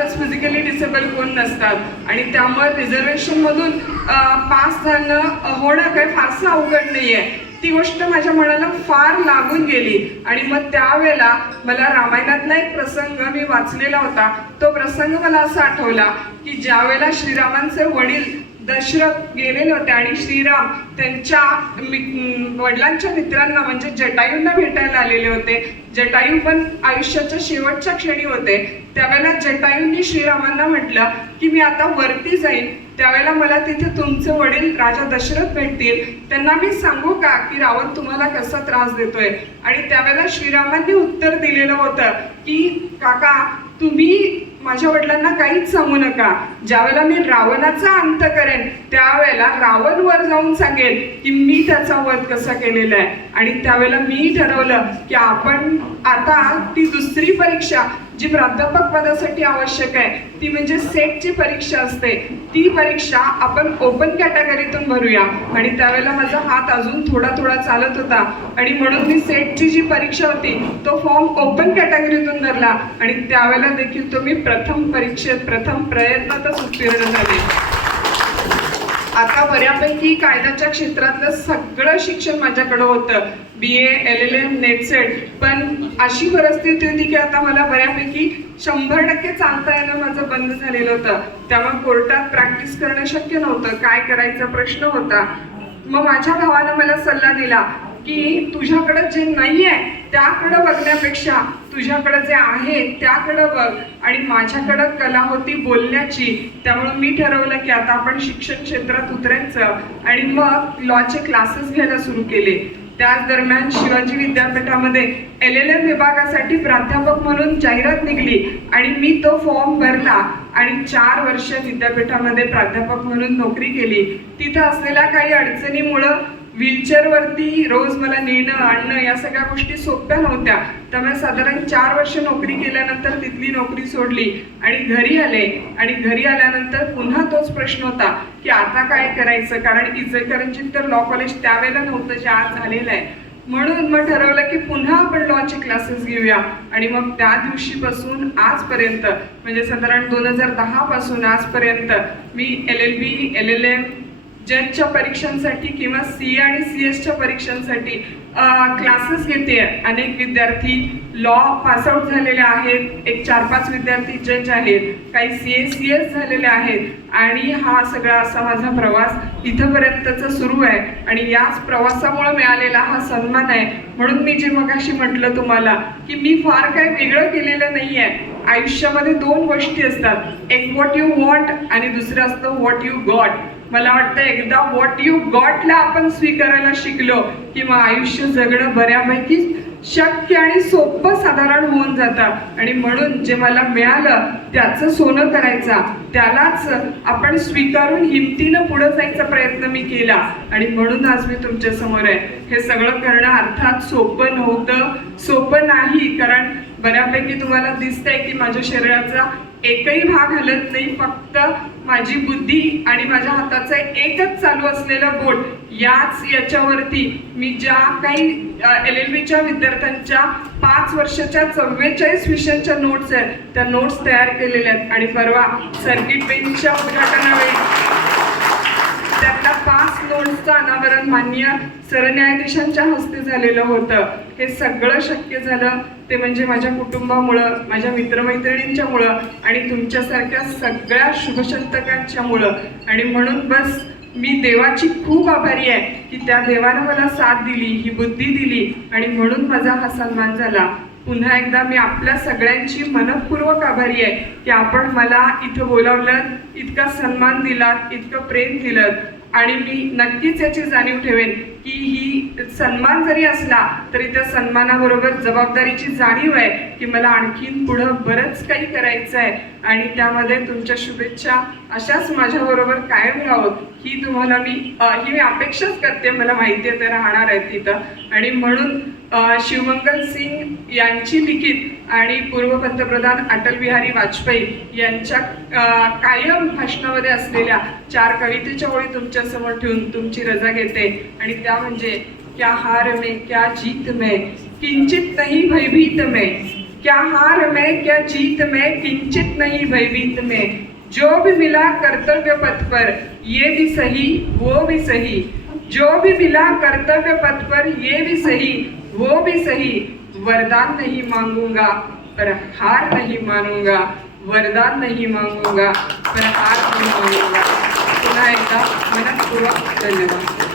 जगातच physically disable कोण नसतात आणि त्यामुळे रिझर्वेशनमधून पास होणं काही फारसं अवघड नाही आहे. ती गोष्ट माझ्या मनाला फार लागून गेली आणि मग त्यावेळेला मला रामायणातला एक प्रसंग मी वाचलेला होता. तो प्रसंग मला असा आठवला की ज्या वेळेला श्रीरामांचे वडील दशरथ गेलेले होते आणि श्रीराम त्यांच्या वडिलांच्या मित्रांना म्हणजे जटायूंना भेटायला आलेले होते. जटायू पण आयुष्याच्या शेवटच्या क्षणी होते. त्यावेळेला जटायूंनी श्रीरामांना म्हटलं की मी आता वरती जाईन, त्यावेळेला मला तिथे तुमचे वडील राजा दशरथ भेटतील, त्यांना मी सांगू का की रावण तुम्हाला कसा त्रास देतोय. आणि त्यावेळेला श्रीरामांनी उत्तर दिलेलं होतं की काका तुम्ही माझ्या वडिलांना काहीच सांगू नका. ज्यावेळेला मी रावणाचा अंत करेन त्यावेळेला रावण वर जाऊन सांगेल की मी त्याचा वध कसा केलेला आहे. आणि त्यावेळेला मी ठरवलं की आपण आता ती दुसरी परीक्षा जी प्राध्यापक पदासाठी आवश्यक आहे ती म्हणजे सेटची परीक्षा असते, ती परीक्षा आपण ओपन कॅटेगरीतून भरूया. आणि त्यावेळेला माझा हात अजून थोडा थोडा चालत होता आणि म्हणून मी सेटची जी परीक्षा होती तो फॉर्म ओपन कॅटेगरीतून भरला आणि त्यावेळेला देखील तो मी प्रथम परीक्षेत प्रथम प्रयत्नातच उत्तीर्ण झाले. आता बऱ्यापैकी कायद्याच्या क्षेत्रातलं सगळं शिक्षण माझ्याकडं होतं, BA, LLM, नेट सेट. पण अशी परिस्थिती होती की आता मला बऱ्यापैकी 100% चालता येणं माझं बंद झालेलं होतं. त्यामुळे कोर्टात प्रॅक्टिस करणं शक्य नव्हतं. काय करायचा प्रश्न होता. मग माझ्या भावानं मला सल्ला दिला की तुझ्याकडं जे नाही आहे त्याकडं बघण्यापेक्षा तुझ्याकडं जे आहे त्याकडं बघ. आणि माझ्याकडं कला होती बोलण्याची, त्यामुळे मी ठरवलं की आता आपण शिक्षण क्षेत्रात उतरायचं आणि मग लॉचे क्लासेस घ्यायला सुरू केले. त्याच दरम्यान शिवाजी विद्यापीठामध्ये LLM विभागासाठी प्राध्यापक म्हणून जाहिरात निघली आणि मी तो फॉर्म भरला आणि 4 वर्ष विद्यापीठामध्ये प्राध्यापक म्हणून नोकरी केली. तिथं असलेल्या काही अडचणीमुळं व्हीलचेअरवरती रोज मला नेणं आणणं या सगळ्या गोष्टी सोप्या नव्हत्या. त्यामुळे साधारण 4 वर्ष नोकरी केल्यानंतर तिथली नोकरी सोडली आणि घरी आले. आणि घरी आल्यानंतर पुन्हा तोच प्रश्न होता की आता काय करायचं, कारण इचलकरंजीत तर लॉ कॉलेज त्यावेळेला नव्हतं जे आज झालेलं आहे. म्हणून मग ठरवलं की पुन्हा आपण लॉचे क्लासेस घेऊया. आणि मग त्या दिवशीपासून आजपर्यंत म्हणजे साधारण 2010 पासून आजपर्यंत मी LLB, LLM जजच्या परीक्षांसाठी किंवा CA आणि CS परीक्षांसाठी क्लासेस घेते. अनेक विद्यार्थी लॉ पासआउट झालेले आहेत, एक 4-5 विद्यार्थी जज आहेत, काही CA CS झालेले आहेत आणि हा सगळा असा माझा प्रवास इथंपर्यंतचा सुरू आहे. आणि याच प्रवासामुळे मिळालेला हा सन्मान आहे. म्हणून मी जे मगाशी म्हटलं तुम्हाला की मी फार काही वेगळं केलेलं नाही आहे. आयुष्यामध्ये 2 गोष्टी असतात, एक व्हॉट यू वॉन्ट आणि दुसरं असतं व्हॉट यू गॉट. मला वाटतं एकदा व्हॉट यू गॉटला आपण स्वीकारायला शिकलो की मग आयुष्य जगणं बऱ्यापैकी शक्य आणि सोपं साधारण होऊन जातं. आणि म्हणून जे मला मिळालं त्याचं सोनं करायचा, त्यालाच आपण स्वीकारून हिमतीनं पुढे जायचा प्रयत्न मी केला. आणि म्हणून आज मी तुमच्या समोर आहे. हे सगळं करणं अर्थात सोपं नव्हतं, सोपं नाही, कारण बऱ्यापैकी तुम्हाला दिसतंय की माझ्या शरीराचा एकही भाग हलत नाही, फक्त माझी बुद्धी आणि माझ्या हाताचं एकच चालू असलेलं बोट याच्यावरती मी ज्या काही LLBच्या विद्यार्थ्यांच्या 5 वर्षाच्या 44 विषयांच्या नोट्स आहेत त्या नोट्स तयार केलेल्या आहेत. आणि परवा सर्किट बेंचच्या उद्घाटनावेळी त्यातल्या 5 नोट्सचं अनावरण माननीय सरन्यायाधीशांच्या हस्ते झालेलं होतं. हे सगळं शक्य झालं ते म्हणजे माझ्या कुटुंबामुळं, माझ्या मित्रमैत्रिणींच्यामुळं आणि तुमच्यासारख्या सगळ्या शुभचिंतकांच्यामुळं. आणि म्हणून बस मी देवाची खूप आभारी आहे की त्या देवानं मला साथ दिली, ही बुद्धी दिली आणि म्हणून माझा हा सन्मान झाला. पुन्हा एकदा मी आपल्या सगळ्यांची मनपूर्वक आभारी आहे की आपण मला इथं बोलावलं, इतका सन्मान दिलात, इतकं प्रेम दिलं. आणि मी नक्कीच याची जाणीव ठेवेन की ही सन्मान जरी असला तरी त्या सन्मानाबरोबर जबाबदारीची जाणीव आहे की मला आणखीन पुढं बरंच काही करायचं आहे. आणि त्यामध्ये तुमच्या शुभेच्छा अशाच माझ्याबरोबर कायम राहोत ही तुम्हाला मी अपेक्षाच करते. मला माहिती आहे ते राहणार आहेत तिथं. आणि म्हणून शिवमंगल सिंग यांची लिखित आणि पूर्व पंतप्रधान अटल बिहारी वाजपेयी यांच्या कायम भाषणामध्ये असलेल्या 4 कवितेच्या ओळी तुमच्या समोर ठेवून तुमची रजा घेते. आणि त्या म्हणजे क्या हार में क्या जीत में किंचित नहीं भयभीत में, क्या हार में क्या जीत में किंचित नहीं भयभीत में, जो भी मिला कर्तव्य पथ पर ये भी सही वो भी सही, जो भी मिला कर्तव्य पथ पर ये भी सही वो भी सही, वरदान नहीं मांगूंगा पर हार नहीं मानूंगा, वरदान नहीं मांगूंगा पर हार नहीं मानूंगा. पुन्हा एकदा मनपूर्वक धन्यवाद.